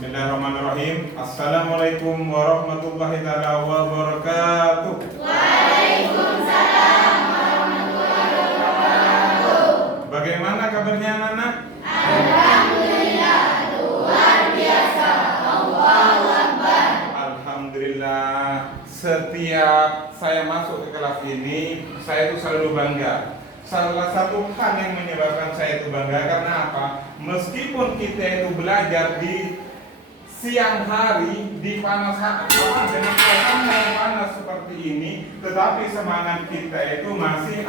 Bismillahirrahmanirrahim. Assalamualaikum warahmatullahi wabarakatuh. Waalaikumsalam warahmatullahi wabarakatuh. Bagaimana kabarnya anak-anak? Alhamdulillah, luar biasa. Allahu Akbar. Alhamdulillah. Setiap saya masuk ke kelas ini, saya itu selalu bangga. Salah satu hal yang menyebabkan saya itu bangga karena apa? Meskipun kita itu belajar di siang hari di panas dengan suasana yang panas seperti ini, tetapi semangat kita itu masih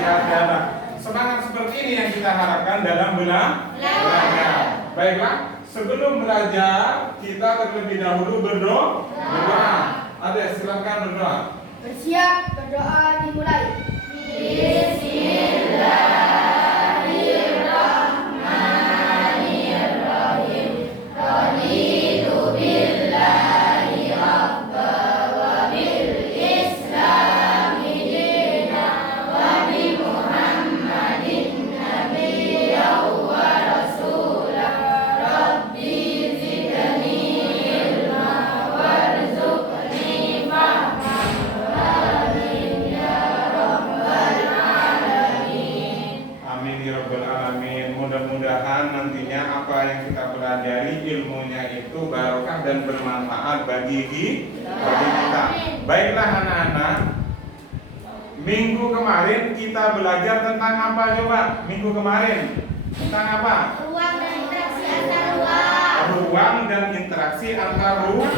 ada. Semangat seperti ini yang kita harapkan dalam belajar. Baiklah, sebelum belajar kita terlebih dahulu berdoa. Ada, silakan berdoa. Bersiap, berdoa dimulai. Bismillahirrahmanirrahim. Raditu billahi rabba wa bil islami dina wa bi Muhammadin nabiyya wa rasulah. Rabbi zidni ilma warzuqni fahma. Amin ya rabbal alamin. Amin ya rabbal alamin. Mudah-mudahan nantinya apa yang kita pelajari ilmunya itu barokah dan bermanfaat bagi kita. Baiklah anak-anak, minggu kemarin kita belajar tentang apa coba? Minggu kemarin tentang apa? Ruang dan interaksi antar ruang. Ruang dan interaksi antar ruang.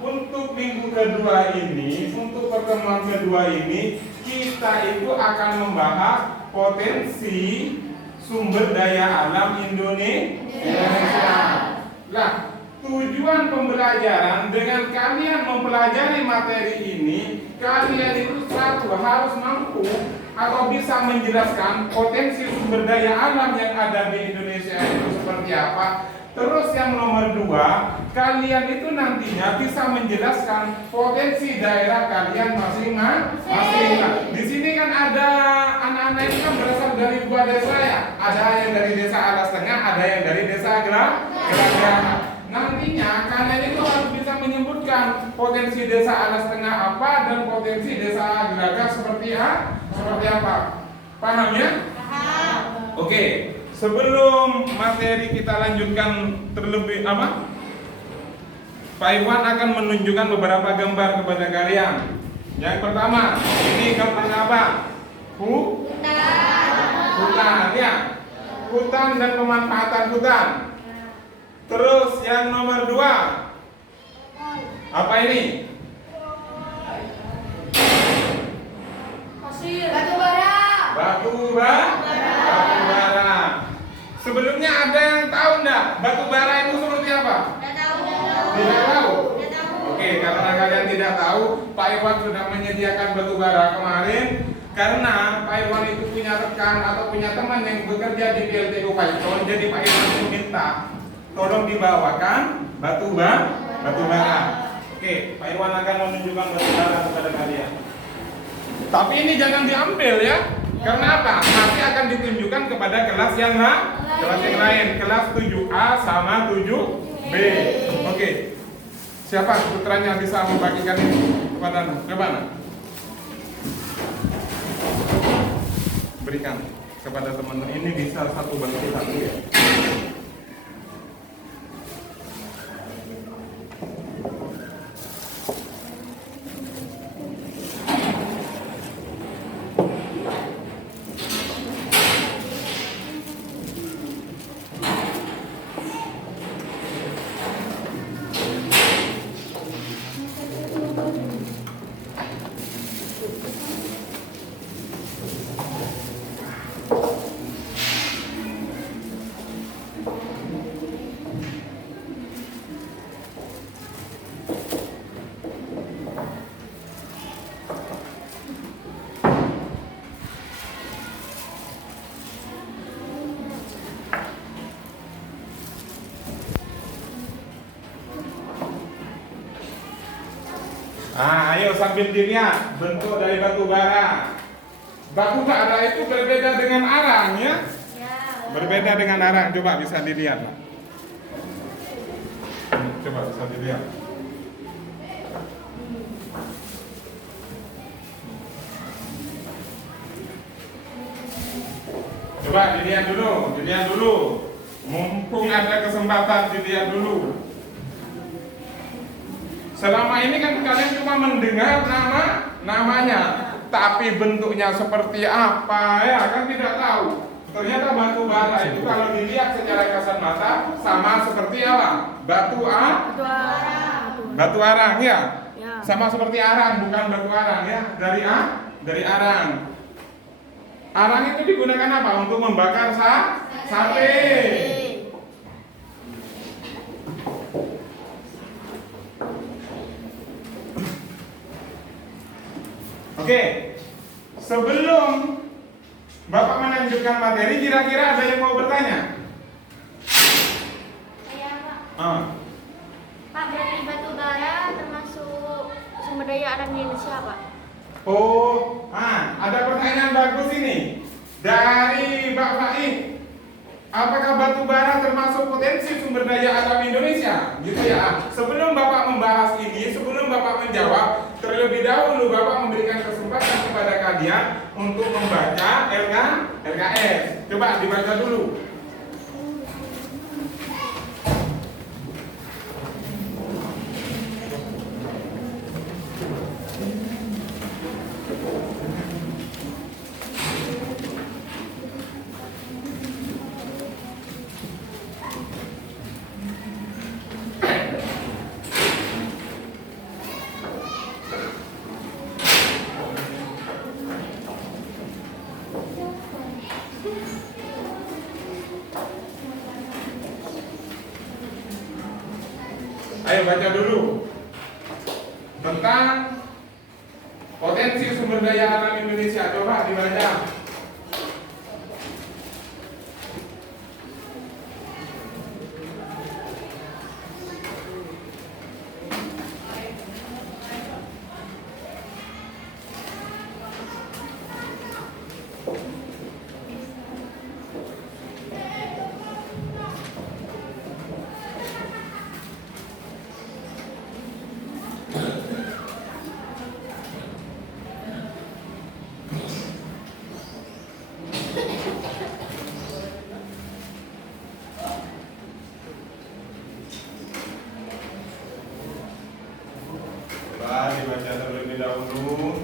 Untuk minggu kedua ini, untuk pertemuan kedua ini, kita itu akan membahas potensi sumber daya alam Indonesia. Lah, tujuan pembelajaran dengan kalian mempelajari materi ini, kalian itu satu harus mampu atau bisa menjelaskan potensi sumber daya alam yang ada di Indonesia itu seperti apa. Terus yang nomor dua, kalian itu nantinya bisa menjelaskan potensi daerah kalian masing-masing. Di sini kan ada anak-anak ini kan berasal dari dua desa ya. Ada yang dari desa Alas Tengah, ada yang dari desa Gerakan. Nantinya kalian itu harus bisa menyebutkan potensi desa Alas Tengah apa dan potensi desa Gerakan seperti apa. Paham ya? Paham. Oke. Sebelum materi kita lanjutkan terlebih Pak Iwan akan menunjukkan beberapa gambar kepada kalian. Yang pertama, ini gambarnya apa? Hutan ya. Hutan dan pemanfaatan hutan. Terus yang nomor dua, apa ini? Pasir. Batu bara. Batu bara. Sebelumnya ada yang tahu enggak batu bara itu seperti apa? Tidak tahu. Oke, karena kalian tidak tahu, Pak Iwan sudah menyediakan batu bara kemarin. Karena Pak Iwan itu punya rekan atau punya teman yang bekerja di PLTU Paiton, jadi Pak Iwan itu minta tolong dibawakan batu bara. Oke, Pak Iwan akan menunjukkan batu bara kepada kalian. Tapi ini jangan diambil ya. Karena apa? Nanti akan ditunjukkan kepada kelas yang lain, kelas 7A sama 7B. Oke. Siapa putranya bisa membagikan ini kepada mana? Berikan kepada teman-teman. Ini bisa satu bagi satu ya. Ayo sambil dilihat bentuk dari batu bara. Batu bara itu berbeda dengan arang ya. Berbeda dengan arang, coba bisa dilihat. Coba bisa dilihat. Coba dilihat dulu. Mumpung ada kesempatan dilihat dulu. Selama ini kan kalian cuma mendengar namanya, tapi bentuknya seperti apa ya kan tidak tahu. Ternyata batu bara itu kalau dilihat secara kasat mata sama seperti apa? Batu arang ya. Sama seperti arang, bukan batu arang ya. Dari arang. Arang itu digunakan apa? Untuk membakar sate. Oke, sebelum Bapak menunjukkan materi, kira-kira ada yang mau bertanya? Saya Pak. Ah. Berarti batu bara termasuk sumber daya alam di Indonesia Pak? Oh, ada pertanyaan bagus ini dari Mbak Faiz. Apakah batu bara termasuk potensi sumber daya alam Indonesia? Gitu ya. Sebelum Bapak membahas ini, sebelum Bapak menjawab, terlebih dahulu Bapak memberikan kesempatan kepada kalian untuk membaca LKS. Coba dibaca dulu. Ayo baca dulu tentang potensi sumber daya alam Indonesia. Coba dibaca. Coba dibaca terlebih dahulu.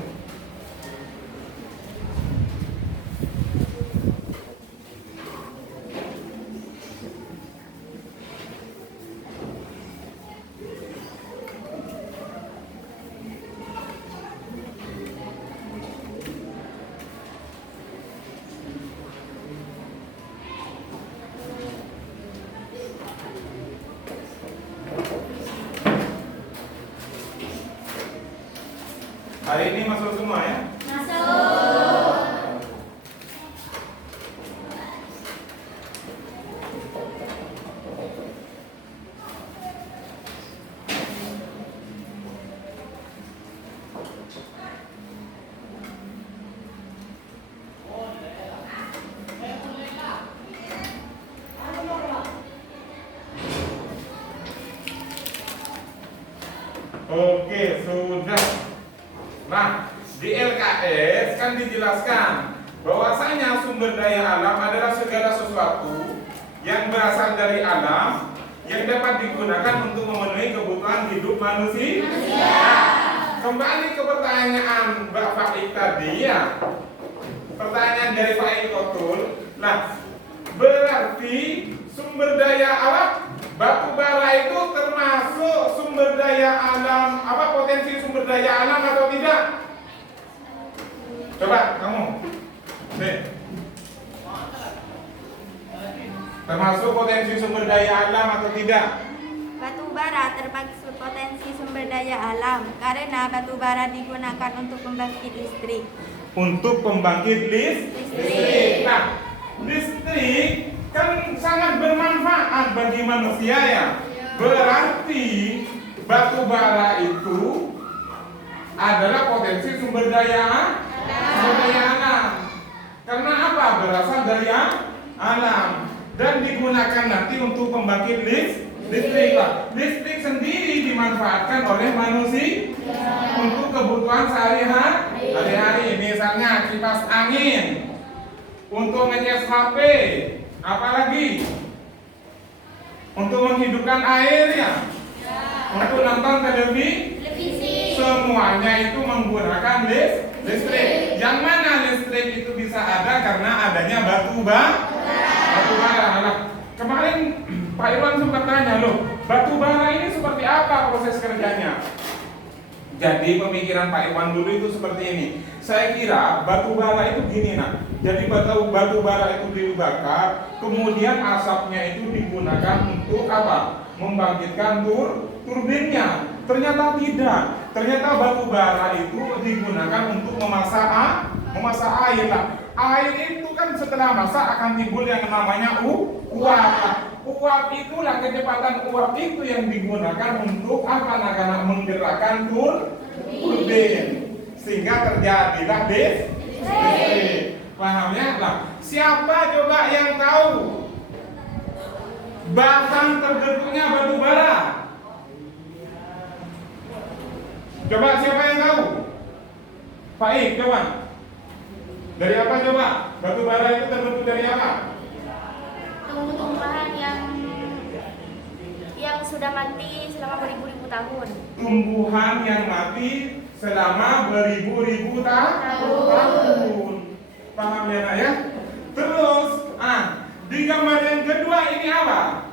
Hari ini masuk semua ya? Masuk. Oke, sudah. Nah, di LKS kan dijelaskan bahwasanya sumber daya alam adalah segala sesuatu yang berasal dari alam yang dapat digunakan untuk memenuhi kebutuhan hidup manusia. Kembali ke pertanyaan Mbak Faiz tadi ya. Pertanyaan dari Faiz Kotul. Nah, berarti sumber daya alam batu bara itu termasuk sumber daya alam, potensi sumber daya alam atau tidak? Coba kamu. Nih. Termasuk potensi sumber daya alam atau tidak? Batu bara termasuk potensi sumber daya alam karena batu bara digunakan untuk pembangkit listrik. Untuk pembangkit listrik. Nah, listrik kan sangat bermanfaat bagi manusia ya. Berarti batu bara itu adalah potensi sumber daya alam. Karena apa? Berasal dari alam. dan digunakan nanti untuk pembangkit listrik. Listrik sendiri dimanfaatkan oleh manusia untuk kebutuhan sehari-hari. Misalnya kipas angin, untuk ngecas HP, apalagi untuk menghidupkan air ya, untuk nonton televisi, semuanya itu menggunakan listrik. Yang mana listrik itu bisa ada karena adanya batu bara. Nah, kemarin Pak Irwan sempat tanya, loh, batu bara ini seperti apa proses kerjanya? Jadi pemikiran Pak Irwan dulu itu seperti ini. Saya kira batu bara itu gini, nah. Jadi batu bara itu dibakar, kemudian asapnya itu digunakan untuk apa? Membangkitkan turbinnya. Ternyata tidak. Ternyata batu bara itu digunakan untuk memasak air. Nah, air itu kan setelah masak akan timbul yang namanya uap. Uap itulah, kecepatan uap itu yang digunakan untuk apa? Anak-anak menggerakkan turbin, sehingga terjadilah listrik. Paham ya? Nah, siapa coba yang tahu bahan terbentuknya batu bara? Coba siapa yang tahu? Pak Ik, coba. Dari apa coba? Batu bara itu terbentuk dari apa? Tumbuh-tumbuhan yang sudah mati selama beribu-ribu tahun. Tumbuhan yang mati selama beribu-ribu tahun. Paham ya nak ya? Terus, di gambar yang kedua ini apa?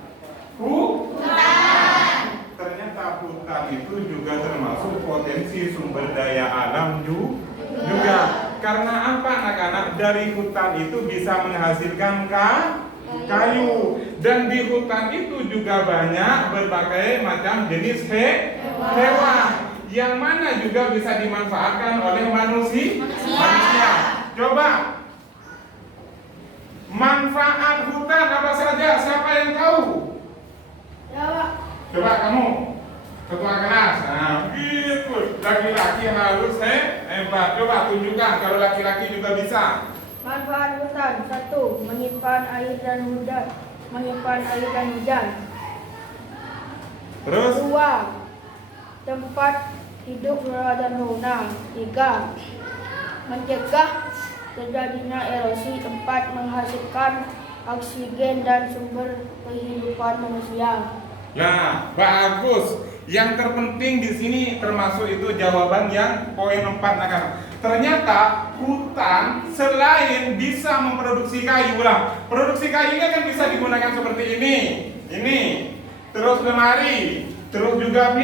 Hutan. Ternyata hutan itu juga termasuk potensi sumber daya alam juga. Karena apa anak-anak? Dari hutan itu bisa menghasilkan kayu. Dan di hutan itu juga banyak berbagai macam jenis hewan yang mana juga bisa dimanfaatkan oleh manusia. Coba manfaat hutan apa saja? Siapa yang tahu? Coba kamu, ketua kelas. Nah, gitu. Laki-laki harus hebat. Coba tunjukkan kalau laki-laki juga bisa. Manfaat hutan: 1. Menyimpan air dan hujan. Terus? 2. Tempat hidup flora dan fauna. 3. Mencegah terjadinya erosi. 4. Menghasilkan oksigen dan sumber kehidupan manusia. Nah, bagus. Yang terpenting di sini termasuk itu jawaban yang poin 4 anak-anak. Ternyata hutan selain bisa memproduksi kayu lah. Produksi kayunya kan bisa digunakan seperti ini, terus lemari, terus juga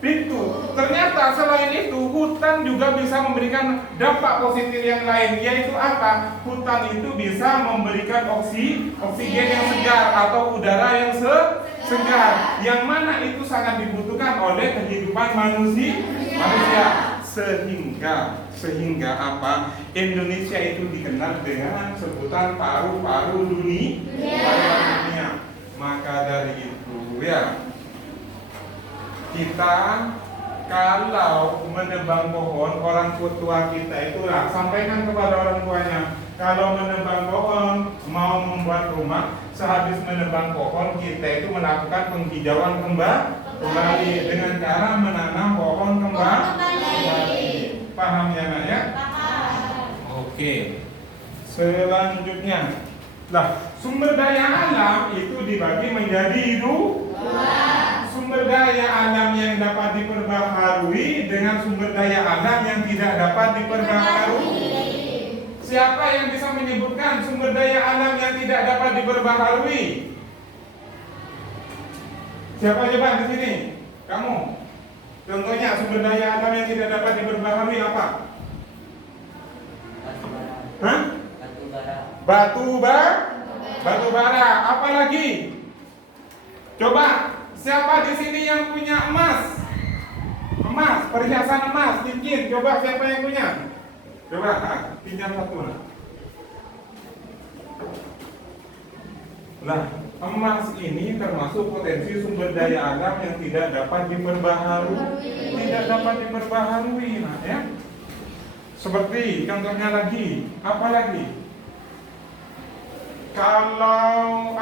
pintu. Ternyata selain itu hutan juga bisa memberikan dampak positif yang lain, yaitu apa? Hutan itu bisa memberikan oksigen yang segar atau udara yang segar, yang mana itu sangat dibutuhkan oleh kehidupan manusia. Sehingga apa? Indonesia itu dikenal dengan sebutan paru-paru dunia. Maka dari itu ya, kita kalau menebang pohon, orang tua kita itulah sampaikan kepada orang tuanya, kalau menebang pohon, mau membuat rumah, sehabis menebang pohon kita itu melakukan penghijauan kembali dengan cara menanam pohon kembali. Paham ya nak ya? Paham. Oke. Selanjutnya, sumber daya alam itu dibagi menjadi dua. Sumber daya alam yang dapat diperbaharui dengan sumber daya alam yang tidak dapat diperbaharui. Siapa yang bisa menyebutkan sumber daya alam yang tidak dapat diperbaharui? Siapa coba di sini? Kamu. Contohnya sumber daya alam yang tidak dapat diperbaharui apa? Hah? Batu bara. Apa lagi? Coba, siapa di sini yang punya emas? Perhiasan emas, cincin. Coba siapa yang punya? Coba, pinjam satu lah. Emas ini termasuk potensi sumber daya alam yang tidak dapat diperbaharui. Nah, ya. Seperti contohnya lagi, apa lagi? Kalau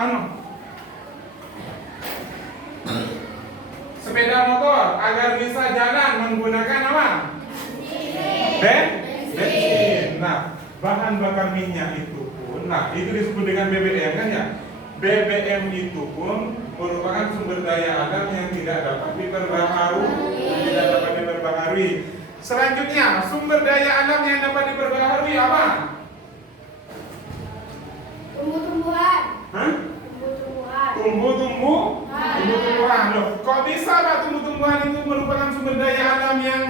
sepeda motor agar bisa jalan menggunakan apa? Bensin. Nah, bahan bakar minyak itu pun, nah itu disebut dengan BBM kan ya? BBM itu pun merupakan sumber daya alam yang tidak dapat diperbaharui. Selanjutnya, sumber daya alam yang dapat diperbaharui apa? Tumbuh-tumbuhan. Hah? Tumbuh-tumbuhan. Tumbuh-tumbuhan. Loh, kok bisa Pak tumbuh-tumbuhan itu merupakan sumber daya alam yang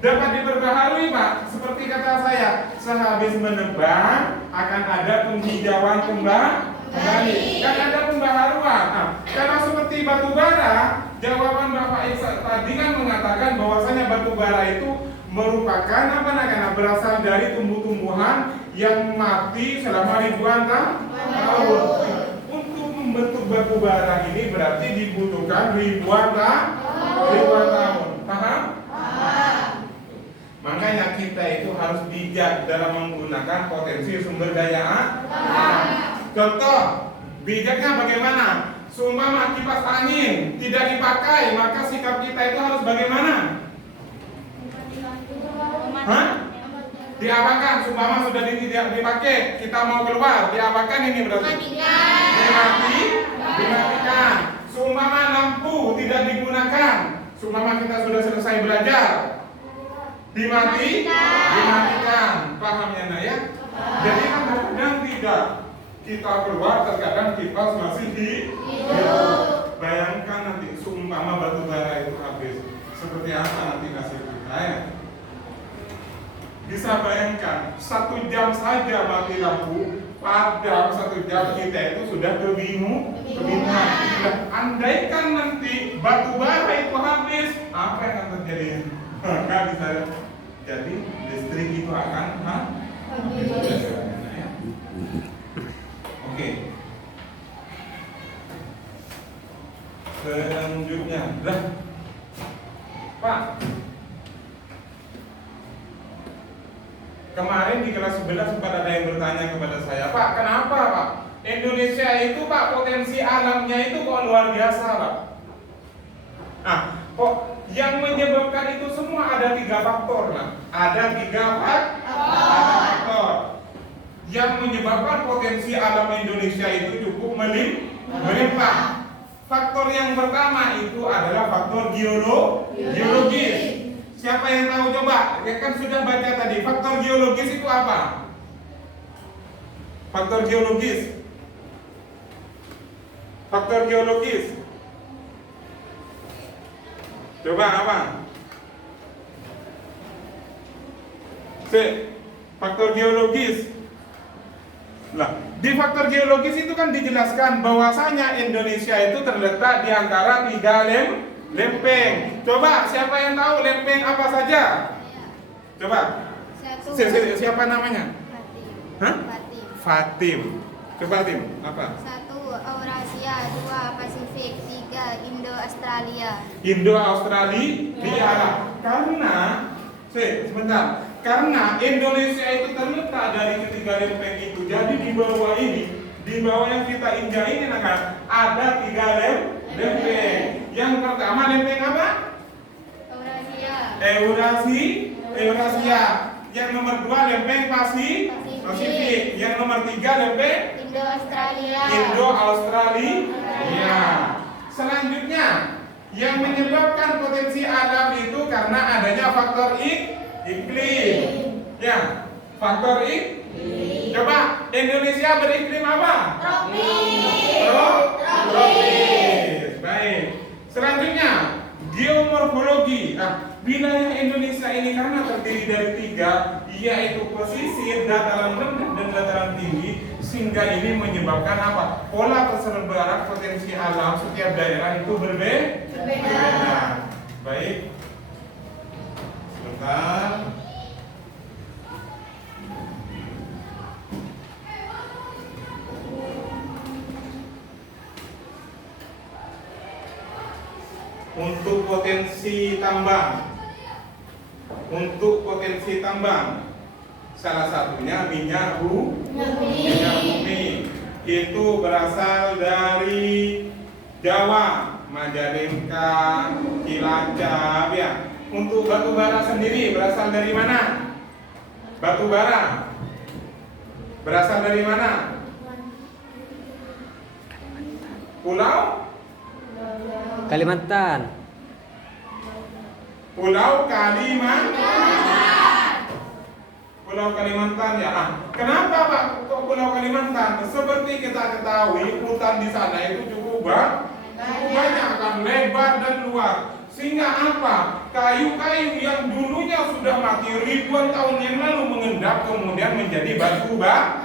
dapat diperbaharui Pak? Seperti kata saya, sehabis menebang akan ada penghijauan kembali. Kan ada pembaharuan. Nah, kalau seperti batu bara, jawaban Bapak Isa tadi kan mengatakan bahwasanya batu bara itu merupakan apa namanya, berasal dari tumbuh-tumbuhan yang mati selama ribuan tahun. Untuk membentuk batu bara ini berarti dibutuhkan ribuan tahun. Paham? Makanya kita itu harus bijak dalam menggunakan potensi sumber daya alam. Contoh, bijaknya bagaimana? Seumpama kipas angin tidak dipakai, maka sikap kita itu harus bagaimana? Hah? Diapakan? Seumpama sudah tidak dipakai, kita mau keluar, diapakan ini berarti? Dimatikan. Seumpama lampu tidak digunakan, seumpama kita sudah selesai belajar, dimatikan. Paham ya Nak ya? Jadi kan kadang tidak kita keluar, terkadang kipas masih hidup. Bayangkan nanti seumpama batu bara itu habis, seperti apa nanti nasib kita ya? Bisa bayangkan 1 jam saja mati lampu, padahal 1 jam kita itu sudah kebingungan. Andaikan nanti batu bara itu habis, apa yang akan terjadi? Maka bisa jadi listrik itu akan habis. Oke. Selanjutnya, Pak. Kemarin di kelas 11 sempat ada yang bertanya kepada saya, Pak, kenapa Pak? Indonesia itu Pak potensi alamnya itu kok luar biasa Pak? Nah, kok yang menyebabkan itu semua ada 3 faktor Pak. Ada 3 faktor yang menyebabkan potensi alam Indonesia itu cukup melimpah. Faktor yang pertama itu adalah faktor geologis. Siapa yang tahu coba? Ya kan sudah baca tadi. Faktor geologis itu apa? Faktor geologis. Faktor geologis. Coba apa? Faktor geologis. Nah, di faktor geologis itu kan dijelaskan bahwasanya Indonesia itu terletak di antara 3 lempeng. Coba siapa yang tahu lempeng apa saja? Coba. Siapa namanya? Hah? Fatim. Coba Tim, apa? 1. Eurasia, 2. Pasifik, 3. Indo-Australia. Indo-Australia. Karena sebentar. Karena Indonesia itu terletak dari ketiga lempeng itu. Jadi di bawah yang kita injak ini ada 3 lempeng. Yang pertama lempeng apa? Eurasia. Yang nomor 2 lempeng Pasifik. Yang nomor 3 lempeng Indo-Australia. Selanjutnya, yang menyebabkan potensi alam itu karena adanya faktor iklim. Ya, faktor iklim. Coba Indonesia beriklim apa? Tropis. Baik. Selanjutnya, geomorfologi. Nah, wilayah Indonesia ini karena terdiri dari 3, yaitu pesisir, dataran rendah dan dataran tinggi, sehingga ini menyebabkan apa? Pola tersebaran potensi alam setiap daerah itu berbeda. Baik. Sebentar. Untuk potensi tambang, salah satunya minyak bumi. itu berasal dari Jawa, Majalengka, Cilacap ya. Untuk batu bara sendiri berasal dari mana? Batu bara berasal dari mana? Pulau Kalimantan. Pulau Kalimantan. Pulau Kalimantan ya. Kenapa Pak kok Pulau Kalimantan? Seperti kita ketahui hutan di sana itu cukup banyak kan, lebar dan luas. Sehingga apa? Kayu-kayu yang dulunya sudah mati ribuan tahun yang lalu mengendap kemudian menjadi batu bara.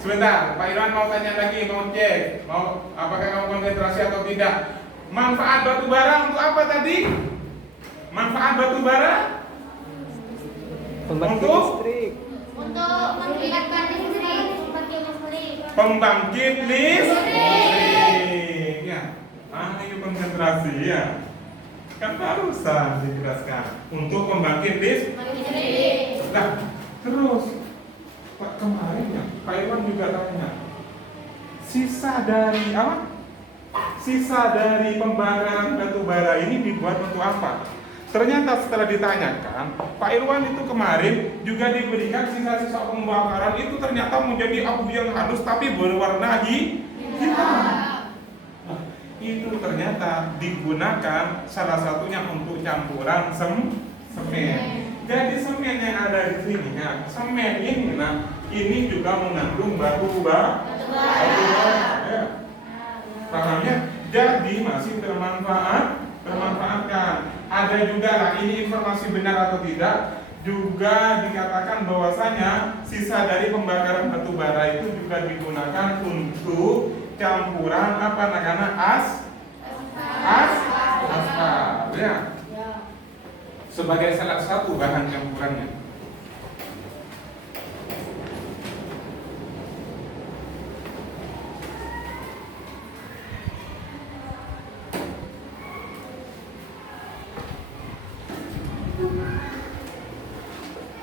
Sebentar, Pak Irwan mau tanya lagi, mau cek, mau apakah kamu konsentrasi atau tidak? Manfaat batu bara untuk apa tadi? Manfaat batu bara? Pembangkit Untuk? listrik. Untuk meningkatkan listrik. Pembangkit listrik. Ya, ini konsentrasi ya. Kan barusan dijelaskan untuk pembangkit listrik. Nah, terus Pak kemarin ya, Pak Irwan juga tanya, sisa dari apa? Sisa dari pembakaran batu bara ini dibuat untuk apa? Ternyata setelah ditanyakan, Pak Irwan itu kemarin juga diberikan sisa-sisa pembakaran itu ternyata menjadi abu yang halus tapi berwarna hitam. Nah, itu ternyata digunakan salah satunya untuk campuran semen. Jadi semen yang ada di sini, ya, semen ini, nah ini juga mengandung batu bara. Ya. Pahamnya? Jadi masih termanfaatkan. Ada juga lah, ini informasi benar atau tidak, juga dikatakan bahwasanya sisa dari pembakaran batu bara itu juga digunakan untuk campuran apa namanya aspal ya. Sebagai salah satu bahan campurannya.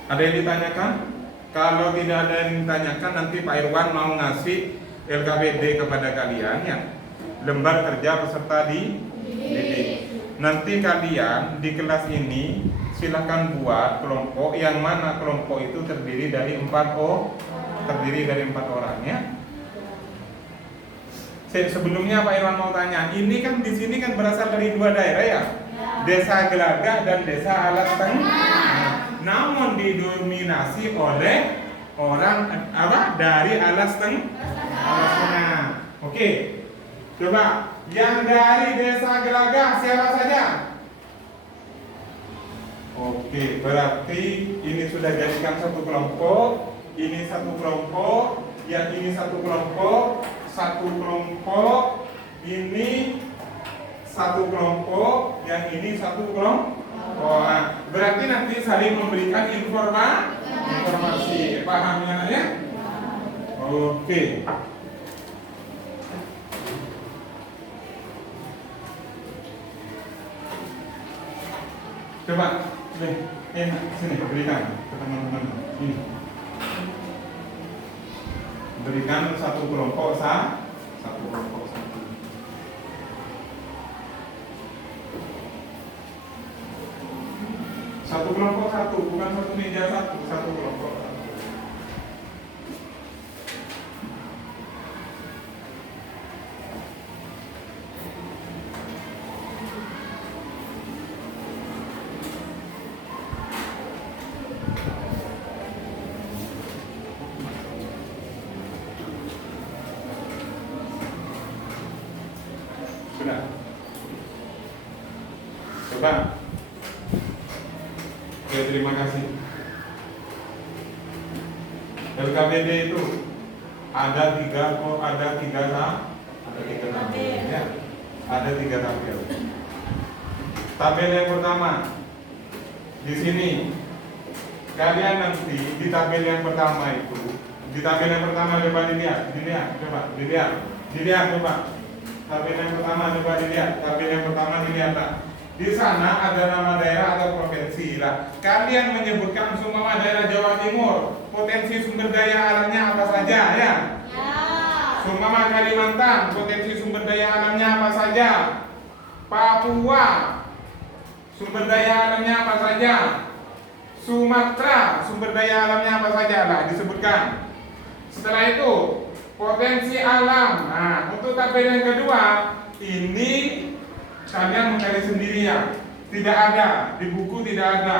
Ada yang ditanyakan? Kalau tidak ada yang ditanyakan, nanti Pak Irwan mau ngasih LKPD kepada kalian ya, lembar kerja peserta didik. Nanti kalian di kelas ini silakan buat kelompok yang mana kelompok itu terdiri dari 4 orang ya. Sebelumnya Pak Irwan mau tanya, ini kan di sini kan berasal dari 2 daerah ya, Desa Gelagah dan Desa Alas Tengah. Namun didominasi oleh orang dari Alas Tengah. Oke, coba yang dari Desa Gelagah siapa saja? Oke, berarti ini sudah jadikan satu kelompok, ini satu kelompok, yang ini satu kelompok, ini satu kelompok, yang ini satu kelompok. Nah, berarti nanti saling memberikan informasi. Paham ya nak ya? Oke. Coba sini berikan ke teman-teman ini. Berikan satu kelompok satu. Satu kelompok satu, bukan satu meja satu kelompok satu. Sudah. Coba. Oke, terima kasih. LKPD itu ada tiga tabel ya. Ada 3 tabel. Tabel yang pertama di sini kalian nanti di tabel yang pertama itu, di tabel yang pertama coba dilihat coba. Tabel yang pertama coba dilihat, tabel yang pertama dilihat tak? Di sana ada nama daerah atau provinsi. Lah, kalian menyebutkan seumpama daerah Jawa Timur, potensi sumber daya alamnya apa saja ya? Ya. Seumpama Kalimantan, potensi sumber daya alamnya apa saja? Papua, sumber daya alamnya apa saja? Sumatera, sumber daya alamnya apa saja? Lah, disebutkan. Setelah itu, potensi alam. Nah, untuk tabel yang kedua, ini kalian mencari sendiri ya. Tidak ada, di buku tidak ada.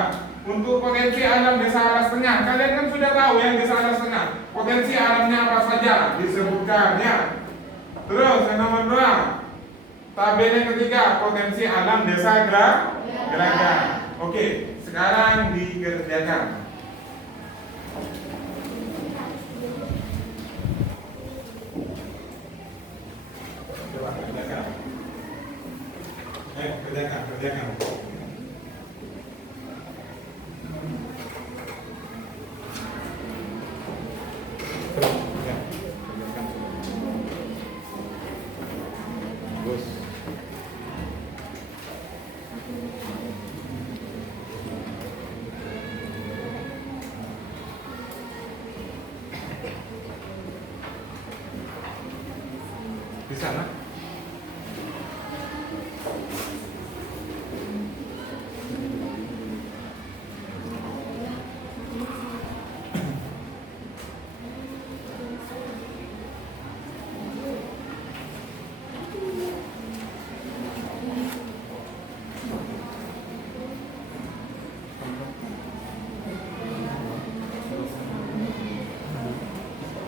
Untuk potensi alam Desa Alas Tengah, kalian kan sudah tahu yang Desa Alas Tengah. Potensi alamnya apa saja? Disebutkan ya. Terus yang nomor 2, tabel yang ketiga, potensi alam Desa Geragan. Oke, sekarang dikerjakan. Coba kerjakan. Kerjakan. Bagus. Di sana.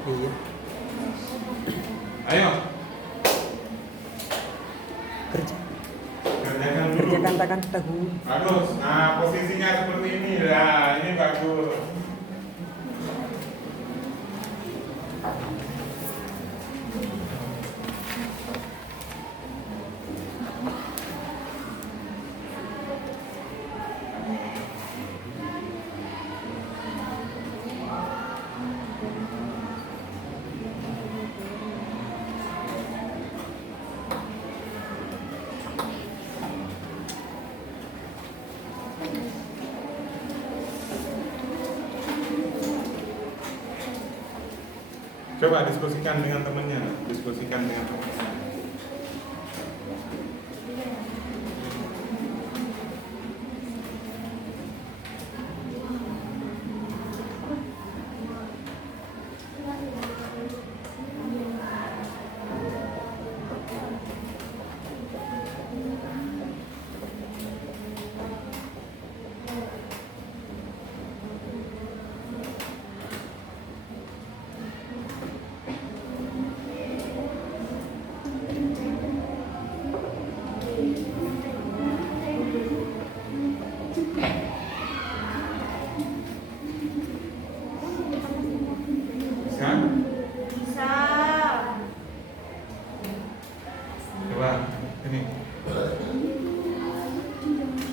Iya. Ayo, Kerja. kerjakan dulu. Kerjakan tangan tahu. Bagus. Nah, posisinya seperti ini. Nah, ini bagus. Coba diskusikan dengan temannya. Bisa? Bisa. Coba ini.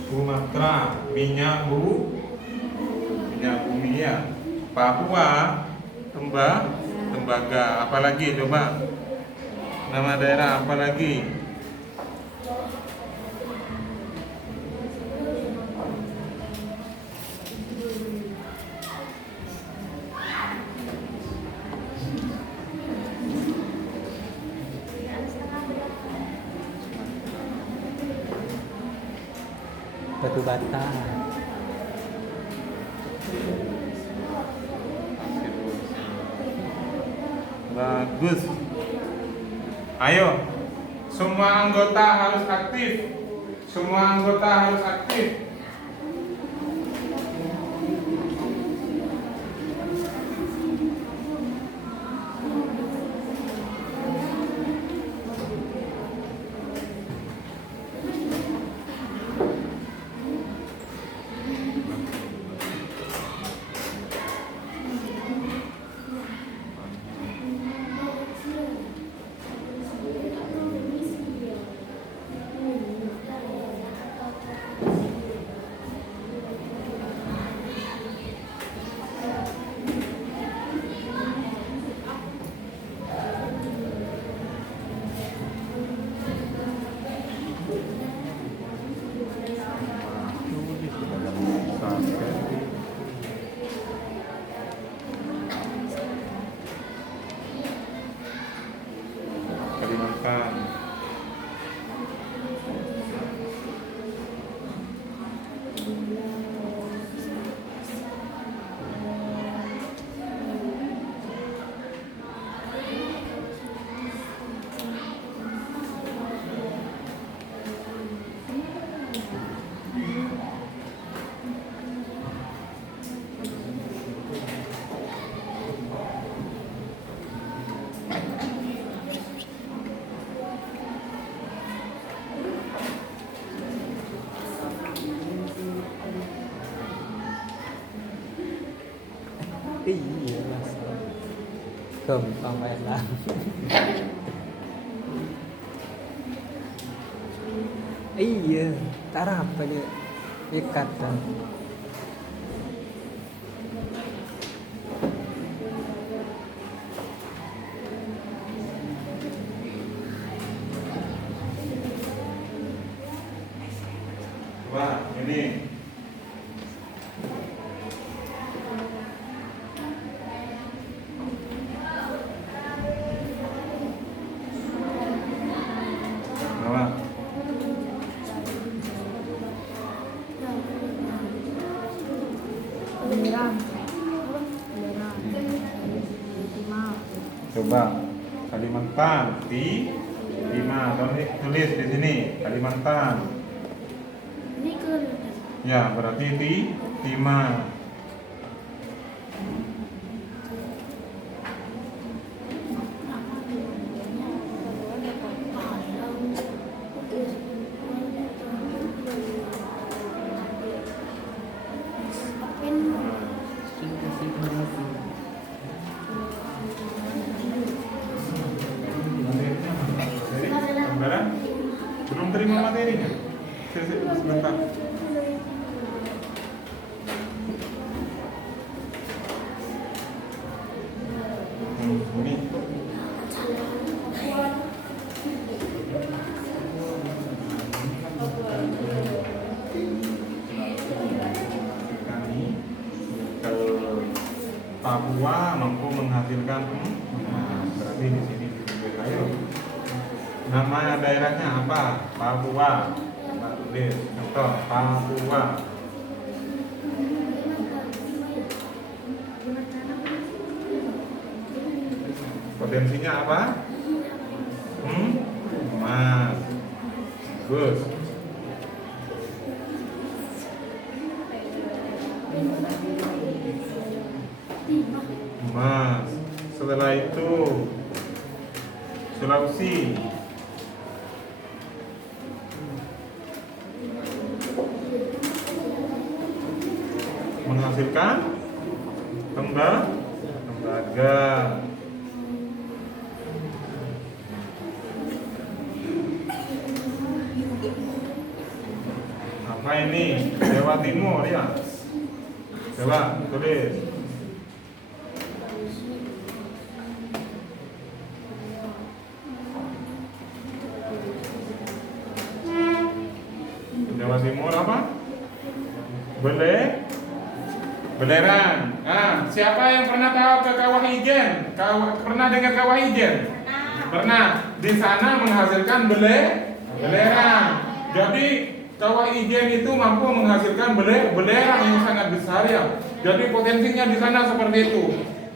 Sumatera, minyak bumi ya. Papua, tembaga. Apalagi coba? Nama daerah apalagi? Batu bata. Bagus. Ayo, semua anggota harus aktif. silakan. Iya mas. Gampang kayak lah. Iya, tak apa dia ikat kan. Coba ini. Coba. Belerang. Belerang. Timah. Coba Kalimantan lima tulis di sini Kalimantan. Ini ke Ya, berarti Timah. Gambaran? Belum terima materinya. Sebentar. Ini. Kami ke Papua mampu menghasilkan berarti di sini ditulis. Ayo. Nama daerahnya apa? Papua. Pak tulis. Contoh Papua. Potensinya apa? Emas. Bagus. Emas. Setelah itu Sulawesi. Menghasilkan tembaga. Apa ini? Jawa Timur ya. Coba tulis. Jawa Timur apa? Belerang. Siapa yang pernah tahu ke Kawah Ijen? Pernah dengar Kawah Ijen? Pernah. Di sana menghasilkan belerang. Jadi Kawah Ijen itu mampu menghasilkan belerang yang sangat besar ya. Jadi potensinya di sana seperti itu.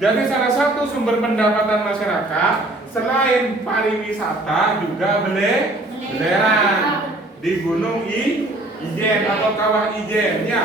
Jadi salah satu sumber pendapatan masyarakat selain pariwisata juga belerang di Gunung Ijen atau Kawah Ijen ya.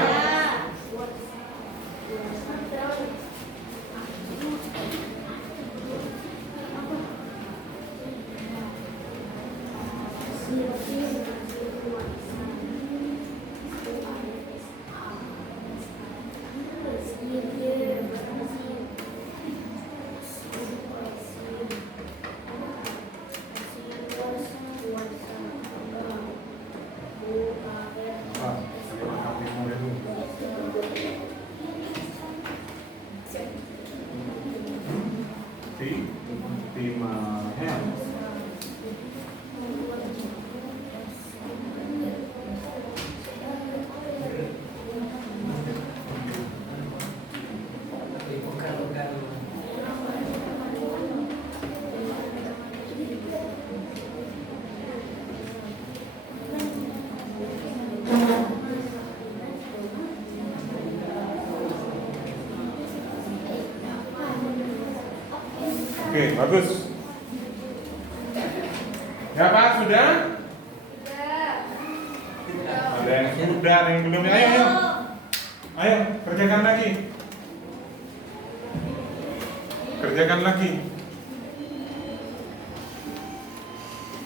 bagus. Ya Pak, sudah? Ada yang sudah, ada yang belum. Ayo. Ayo, kerjakan lagi. Kerjakan lagi.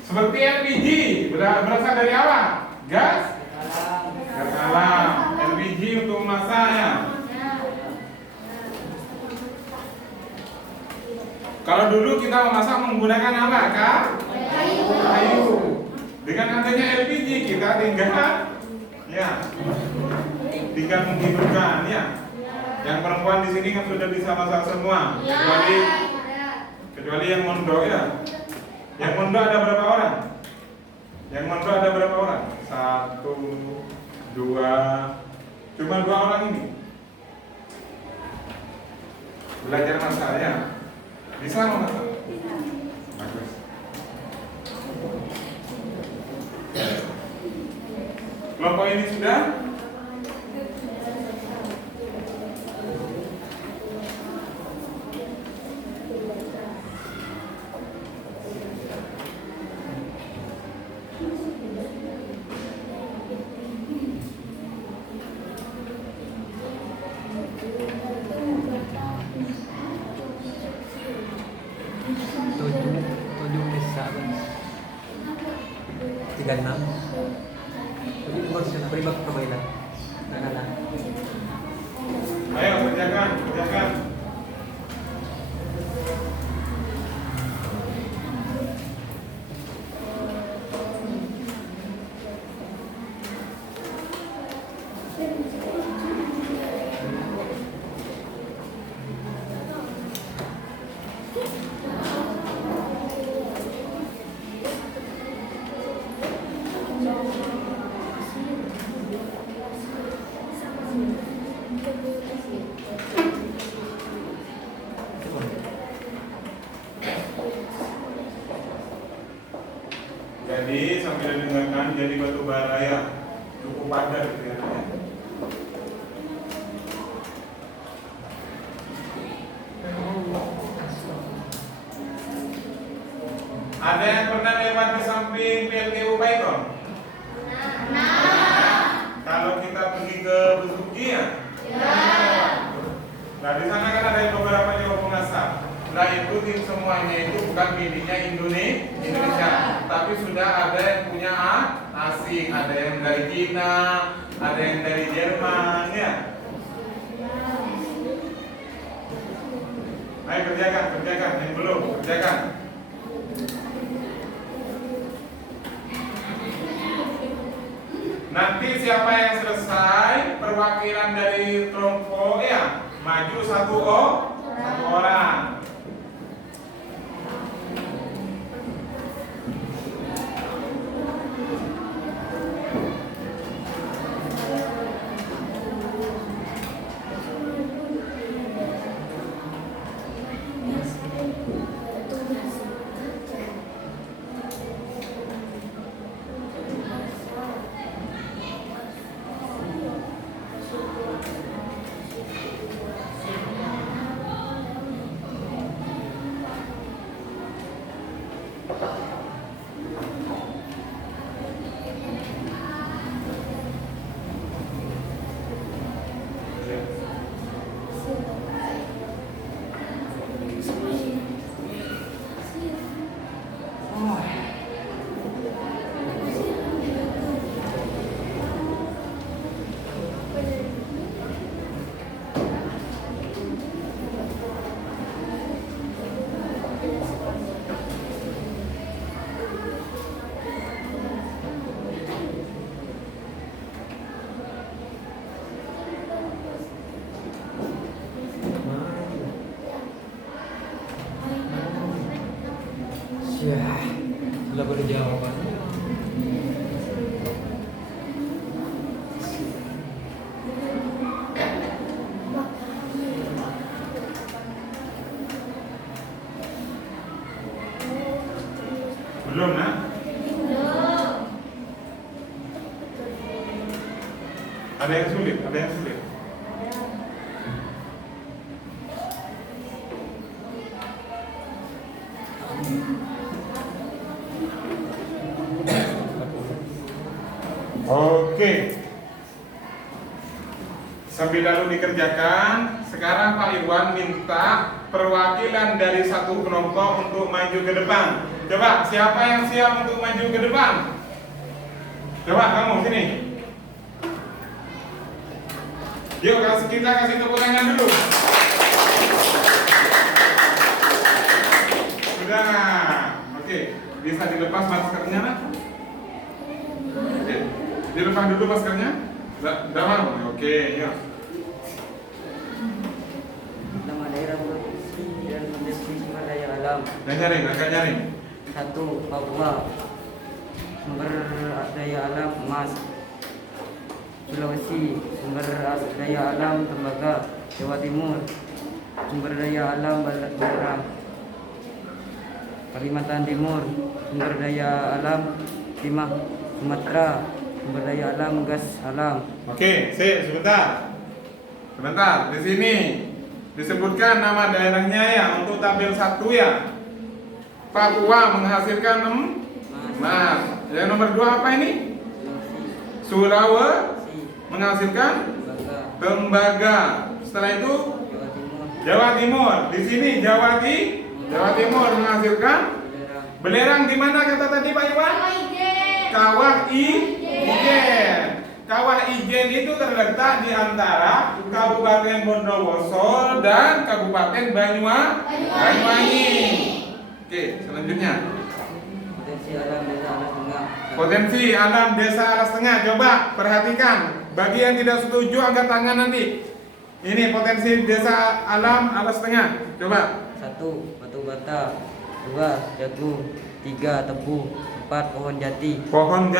Seperti LPG, berasal dari apa? Gas? Gas alam. LPG untuk masaknya. Kalau dulu kita memasak menggunakan apa, Kak? Kayu. Dengan adanya LPG kita tinggal menghidupkan ya. Yang perempuan di sini kan sudah bisa masak semua, kecuali yang mondok ya. Yang mondok ada berapa orang? Yang mondok ada berapa orang? 1, 2, cuma 2 orang ini. Belajar masak ya. Bisa memasak? Bagus. Kelompok ini sudah? Tujuh bisa kan? 36. Jadi maksudnya pribak perbaikan. Nah. Ayo kerjakan. Jadi sambil dengarkan, jadi batu bara ya cukup padat gitu ya. Ada yang pernah lewat di samping PLTU Python? Kalau kita pergi ke Besuki ya? Nah di sana kan ada beberapa Jawa pengasap. Nah ikutin semuanya, itu bukan miliknya Indonesia, tapi sudah ada yang punya asing, ada yang dari Cina, ada yang dari Jerman ya. Ayo kerjakan, yang belum kerjakan. Nanti siapa yang selesai perwakilan dari kelompok ya maju satu orang. Ya, sudah boleh jawaban. Belum nah? Ada yang sulit. Oke. Sambil lalu dikerjakan, sekarang Pak Iwan minta perwakilan dari satu kelompok untuk maju ke depan. Coba, siapa yang siap untuk maju ke depan? Coba kamu sini. Yuk, kita kasih tepuk tangan dulu. Sudah. Oke, bisa dilepas maskernya, nak? Oke. Dilepas dulu maskernya. Udah mau? Oke, yuk. Nama daerah provinsi dan mendeski sumber daya alam. Dan nyaring, agak nyaring. 1. Papua. Sumber daya alam emas. Sulawesi. Sumber daya alam tembaga. Jawa Timur. Sumber daya alam belerang. Kalimantan Timur. Sumber daya alam timah. Sumatera. Sumber daya alam gas alam. Oke, sebentar. Sebentar, di sini disebutkan nama daerahnya ya untuk tabel 1 ya. Papua menghasilkan emas. Yang nomor 2 apa ini? Sulawesi menghasilkan tembaga. Setelah itu Jawa Timur. Di sini Jawa Timur menghasilkan belerang. Di mana kata tadi Pak Iwan? Kawah Ijen. Kawah Ijen itu terletak di antara Kabupaten Bondowoso dan Kabupaten Banyuwangi. Oke, selanjutnya. Potensi alam desa alas tengah. Potensi alam desa alas tengah. Coba perhatikan. Bagi yang tidak setuju angkat tangan nanti. Ini potensi desa alam alas tengah. Coba. 1. Batu bata. 2. Jagung. 3. Tebu. 4. Pohon jati. Pohon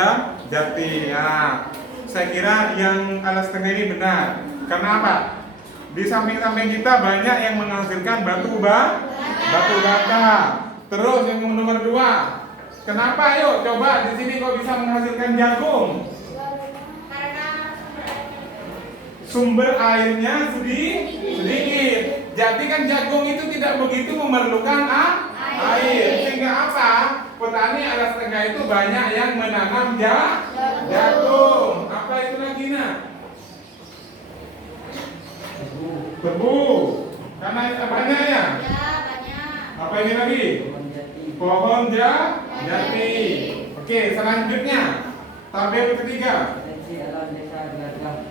jati. Ya. Saya kira yang alas tengah ini benar. Karena apa? Di samping-samping kita banyak yang menghasilkan batu bata. Terus yang nomor 2. Kenapa? Yuk coba di sini kok bisa menghasilkan jagung? Sumber airnya sedikit. Jadi kan jagung itu tidak begitu memerlukan air. Sehingga apa? Petani alas tengah itu banyak yang menanam jagung. Apa itu lagi nak? Tebu. Karena itu banyak ya? Apa ini lagi? Pohon jati. Oke, selanjutnya tabel ketiga. Potensi alam desa gagah.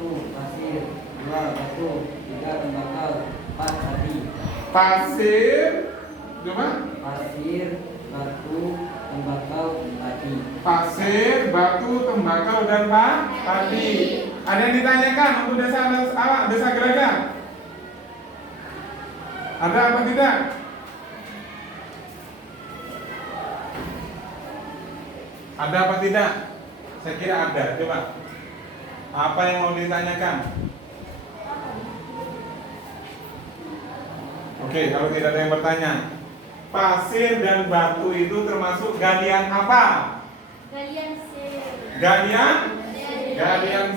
1. Pasir. 2. Batu. 3. Tembakau. 4. Padi. Pasir. Coba. Pasir, batu, tembakau, padi. Pasir, batu, tembakau dan padi. Ada yang ditanyakan untuk desa Geraga? Ada apa tidak? Ada apa tidak? Saya kira ada. Coba. Apa yang mau ditanyakan? Oke, kalau tidak ada yang bertanya. Pasir dan batu itu termasuk galian apa? Galian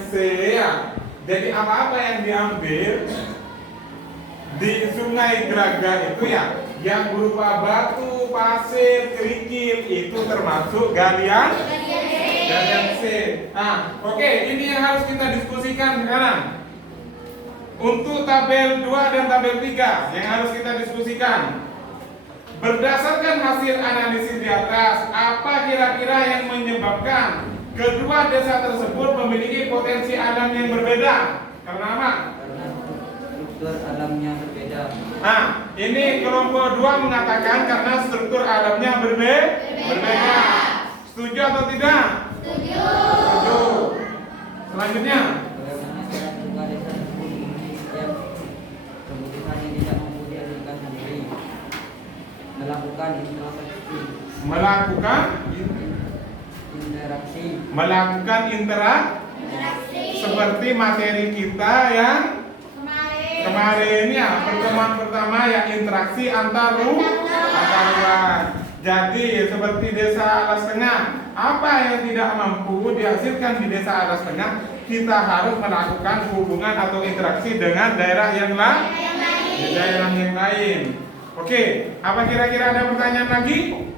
C ya. Jadi apa-apa yang diambil di Sungai Geraga itu ya, yang berupa batu, pasir, kerikil itu termasuk galian C. Nah, oke, ini yang harus kita diskusikan sekarang. Untuk tabel 2 dan tabel 3 yang harus kita diskusikan. Berdasarkan hasil analisis di atas, apa kira-kira yang menyebabkan kedua desa tersebut memiliki potensi alam yang berbeda? Karena apa? Karena struktur alamnya berbeda. Nah, ini kelompok 2 mengatakan karena struktur alamnya berbeda. Setuju atau tidak? Setuju. Selanjutnya. Bagaimana cara kedua desa tersebut memenuhi setiap kebutuhan yang tidak mampu dihasilkan sendiri? Melakukan interaksi seperti materi kita yang kemarin ya, pertemuan pertama ya, interaksi antar ruang. Jadi seperti desa alas tengah, apa yang tidak mampu dihasilkan di desa alas tengah, kita harus melakukan hubungan atau interaksi dengan daerah yang lain. Oke, apa kira-kira ada pertanyaan lagi?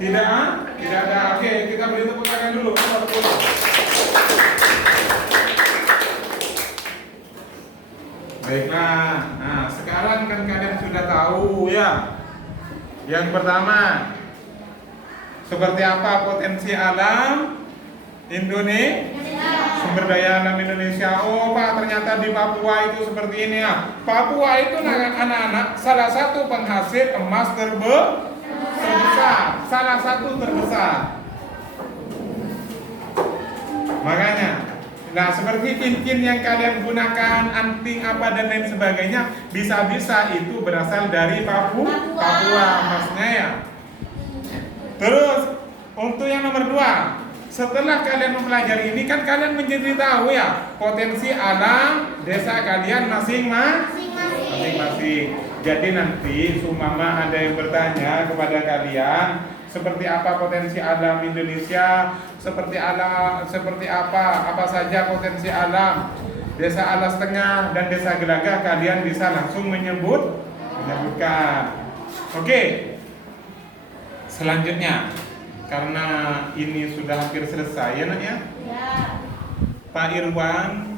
Tidak? Tidak ada. Oke, kita beri tepuk tangan dulu. Baiklah. Nah, sekarang kan kalian sudah tahu ya. Yang pertama, seperti apa potensi alam Indonesia? Sumber daya alam Indonesia. Oh Pak, ternyata di Papua itu seperti ini ya. Papua itu anak-anak salah satu penghasil emas terbesar. Salah satu terbesar. Makanya, nah seperti cincin yang kalian gunakan, anting apa dan lain sebagainya, bisa-bisa itu berasal dari Papua emasnya ya. Terus untuk yang nomor 2, setelah kalian mempelajari ini kan kalian menjadi tahu ya potensi alam desa kalian masing-masing. Jadi nanti sumama ada yang bertanya kepada kalian seperti apa potensi alam Indonesia, seperti apa saja potensi alam desa Alas Tengah dan desa Gelagah, kalian bisa langsung menyebutkan. Oke. Selanjutnya, karena ini sudah hampir selesai ya nak ya? Pak Irwan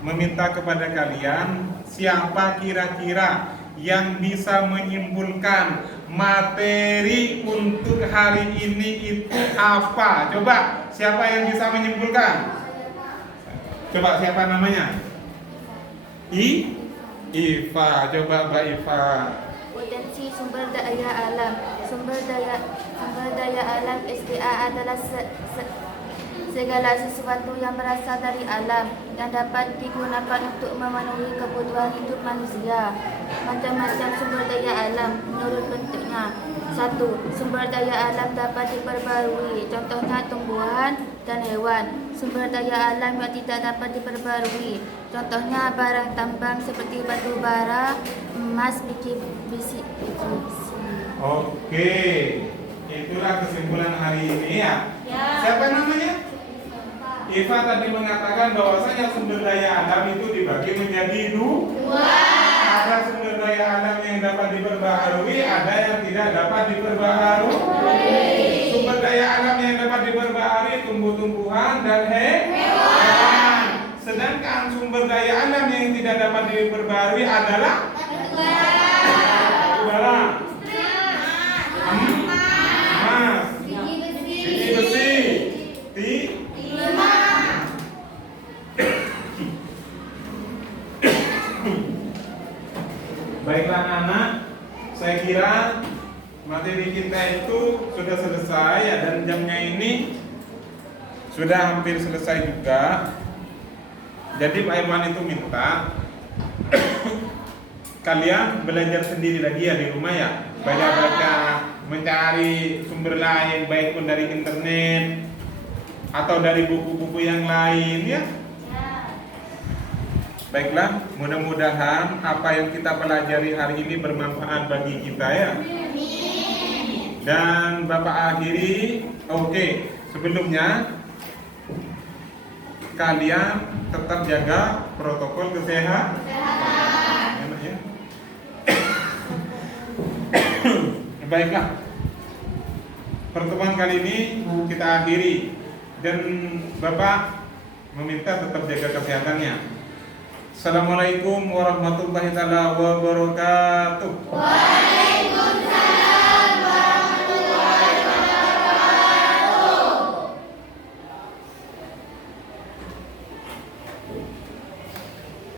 meminta kepada kalian siapa kira-kira yang bisa menyimpulkan materi untuk hari ini itu apa? Coba, siapa yang bisa menyimpulkan? Coba, siapa namanya? Iva, coba Mbak Iva. Potensi sumber daya alam. Sumber daya alam SDA adalah segala sesuatu yang berasal dari alam yang dapat digunakan untuk memenuhi kebutuhan hidup manusia. Macam-macam sumber daya alam menurut bentuknya. 1. Sumber daya alam dapat diperbarui, contohnya tumbuhan dan hewan. Sumber daya alam yang tidak dapat diperbarui, contohnya barang tambang seperti batu bara, emas, besi. Oke, itulah kesimpulan hari ini ya. Siapa namanya? Eva tadi mengatakan bahwasanya sumber daya alam itu dibagi menjadi 2. Ada sumber daya alam yang dapat diperbaharui, ada yang tidak dapat diperbaharui. Sumber daya alam yang dapat diperbaharui tumbuh-tumbuhan dan hewan. Sedangkan sumber daya alam yang tidak dapat diperbaharui adalah emas, biji besi, Baiklah anak, saya kira materi kita itu sudah selesai ya, dan jamnya ini sudah hampir selesai juga. Jadi Pak Irwan itu minta kalian belajar sendiri lagi ya di rumah ya, baca-baca, mencari sumber lain baik pun dari internet atau dari buku-buku yang lain ya. Baiklah, mudah-mudahan apa yang kita pelajari hari ini bermanfaat bagi kita ya. Dan Bapak akhiri, sebelumnya kalian tetap jaga protokol kesehatan. Ya. Baiklah, pertemuan kali ini kita akhiri dan Bapak meminta tetap jaga kesehatannya. Assalamualaikum warahmatullahi wabarakatuh.